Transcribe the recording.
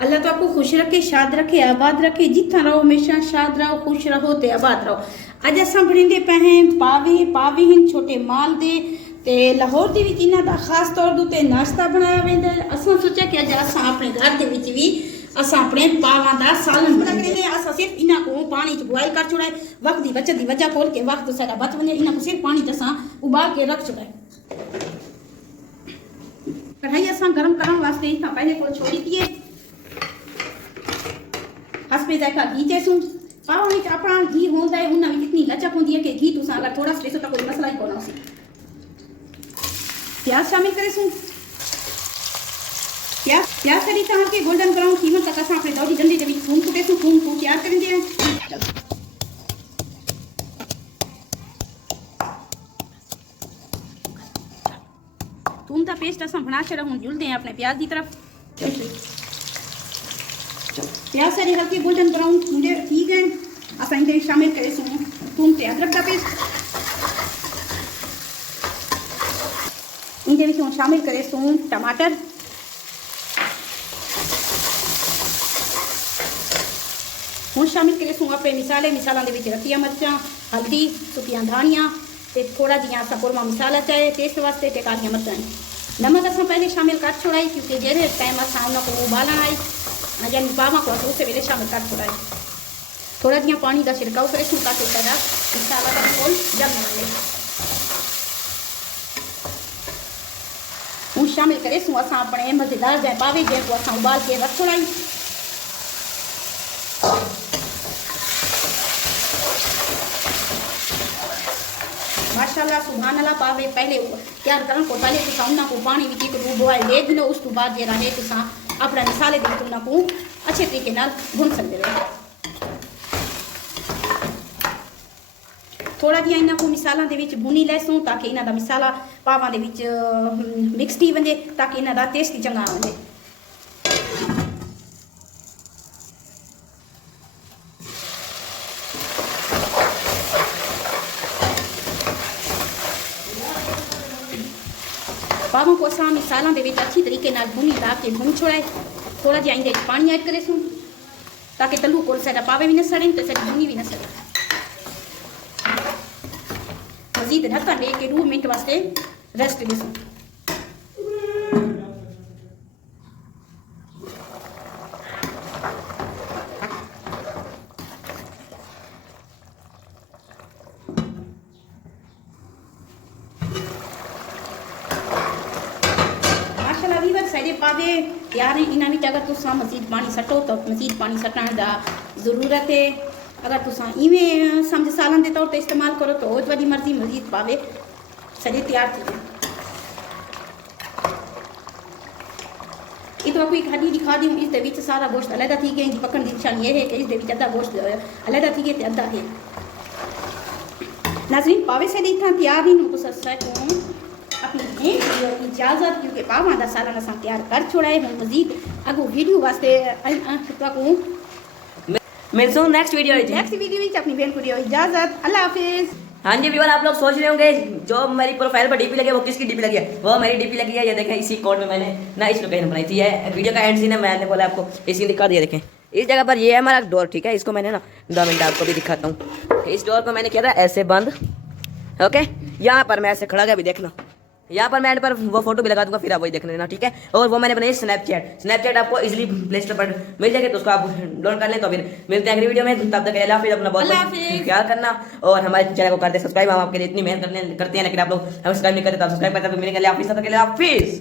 अल्लाह तो आपको खुश रखे, शाद रखे, आबाद रखे, जिथा रहो हमेशा शाद रहो, खुश रहो ते आबाद रहो। अज असां बणींदे पे हैं पावे हैं छोटे माल दे ते लाहौर दे विच इन्हां दा खास तौर ते नाश्ता बनाया वेंदा। असां सोचा कि अज असां अपने घर दे विच भी असां अपने पावां दा सालन बनाने। असां सिर्फ इन्हां को पानी च बॉयल कर छुड़ाए, वक्त दी बचत दी वजह खोल के वक्त साडा बच वने, इन्हां को सिर्फ पानी च असां उबाल के रख छुड़ाए। कढ़ाई असां गरम करण वास्ते इथां पहले को छोड़ी दिए हसबे जायका घी चेसूं। पावा में अपना घी होंदा है उन्हां में इतनी लचक होंदी है कि घी तुसां अगर थोड़ा सा तो कोई मसला ही कोन होसी। प्याज शामिल करेसूं। प्याज सड़ी तरह के गोल्डन ब्राउन कीमत तक असां अपने दौड़ी डंडे दे विच थूम कुटेसूं। थूम को तैयार करेंदे हैं। थूम का पेस्ट असां बना छड़ा हुन जुलदे हैं अपने प्याज की तरफ। प्याज सारे हल्के गोल्डन ब्राउन थोड़े ठीक है। असां इनके शामिल करेसूं थूम ते अदरक का पेस्ट। इनके विच शामिल करेसूं टमाटर। हुन शामिल करेसूं अपने मिसालां दे विच रखिया मिर्चां, हल्दी, सुकियां धानियां ते थोड़ा जिहा असां कुरमा मसाला चाहे टेस्ट वास्ते ते कालियां मिर्चां। नमक असां पहले शामिल कर छुड़ाई क्योंकि जहिड़े टाइम असां उन को उबालण आई यानी पावा को उस वेले शामिल कर छुड़ाई। थोड़ा जिहा पानी का छिड़काव करेसूं ताकि साडा मसाला का घोल जम न वञे। हुन शामिल करेसूं असां अपने मज़ेदार जै पावे जंहिं को असां उबाल के रख छुड़ाई। माशाल्लाह सुभान अल्लाह पावे पहले तैयार करन को पहले तुसां उन्हां को पानी विच एक दो बॉयल दे दिनो। उस तो बाद जेड़ा है तुसां अपना मसाले दे विच उन्हां को अच्छे तरीके नाल भुन सकदे हो। थोड़ा जिहा इन्हां को मिसालां दे विच भुनी लैसूं ताकि इन्हां दा मिसाला पावां दे विच मिक्स थी वञे ताकि इन्हां दा टेस्ट ही चंगा वञे। पावों को असां मिसालां दे विच अच्छी तरीके नाल भुनी ला के भुन छोड़ाए। थोड़ा जिहा इहदे पानी ऐड करेसूं ताकि तलू कोल साडा पावे भी न सड़न ते साडी भुनी भी न सड़े। मजीद ढक्कन दे के 2 मिनट वास्ते रेस्ट देसूं। सारे पावे तैयार हैं। इन्हां विच अगर तुसां मजीद पानी सटो तो मजीद पानी सटण दा ज़रूरत है। अगर तुसां इवें समझ सालन के तौर पर इस्तेमाल करो तो वो वही मर्जी मजीद पावे सॼे तैयार थी वञे। इतो कोई हड्डी दिखा दी इस दे विच सारा गोश्त अलहदा थी गया। पकड़ की निशानी ये है कि इस दे विच अद्धा गोश्त अलहदा थी गया अद्धा है। नाज़रीन पावे से इतना तैयार ही तुम अपनी इजाज़त क्योंकि पावां दा सालन असां तैयार कर छोड़ा है। मजीद अगो वीडियो वास्ते मिलसूं नेक्स्ट वीडियो विच अपनी बहन को दियो इजाज़त। अल्लाह हाफिज़। हाँ जी व्यूअर, आप लोग सोच रहे होंगे जो मेरी प्रोफाइल पर डीपी लगी है वो किसकी डीपी लगी है? वो मेरी डीपी लगी है। ये देखें इसी कोड में मैंने ना इस लोकेशन बनाई थी। ये वीडियो का एंड सीन है, मैंने बोला आपको इस सीन दिखा दिया। देखें इस जगह पर ये है हमारा डोर, ठीक है। इसको मैंने ना 2 मिनट आपको भी दिखाता हूँ। इस डोर को मैंने किया था ऐसे बंद, ओके। यहाँ पर मैं ऐसे खड़ा गया, अभी देखना। यहाँ पर मैं एंड पर वो फोटो भी लगा दूंगा, फिर आप वही देख लेना, ठीक है। और वो मैंने बनाई स्नैपचैट आपको इजीली प्ले स्टोर पर मिल जाएगी, तो उसको आप डाउनलोड कर लें। तो फिर मिलते हैं अगली वीडियो में, तब तक अल्लाह हाफिज़। अपना बहुत ख्याल करना और हमारे चैनल को कर दे सब्सक्राइब। हम आपके लिए इतनी मेहनत करते हैं, लेकिन आप लोग सब्सक्राइब नहीं करते, तो सब्सक्राइब करते। मिलेंगे अल्लाह हाफिज़।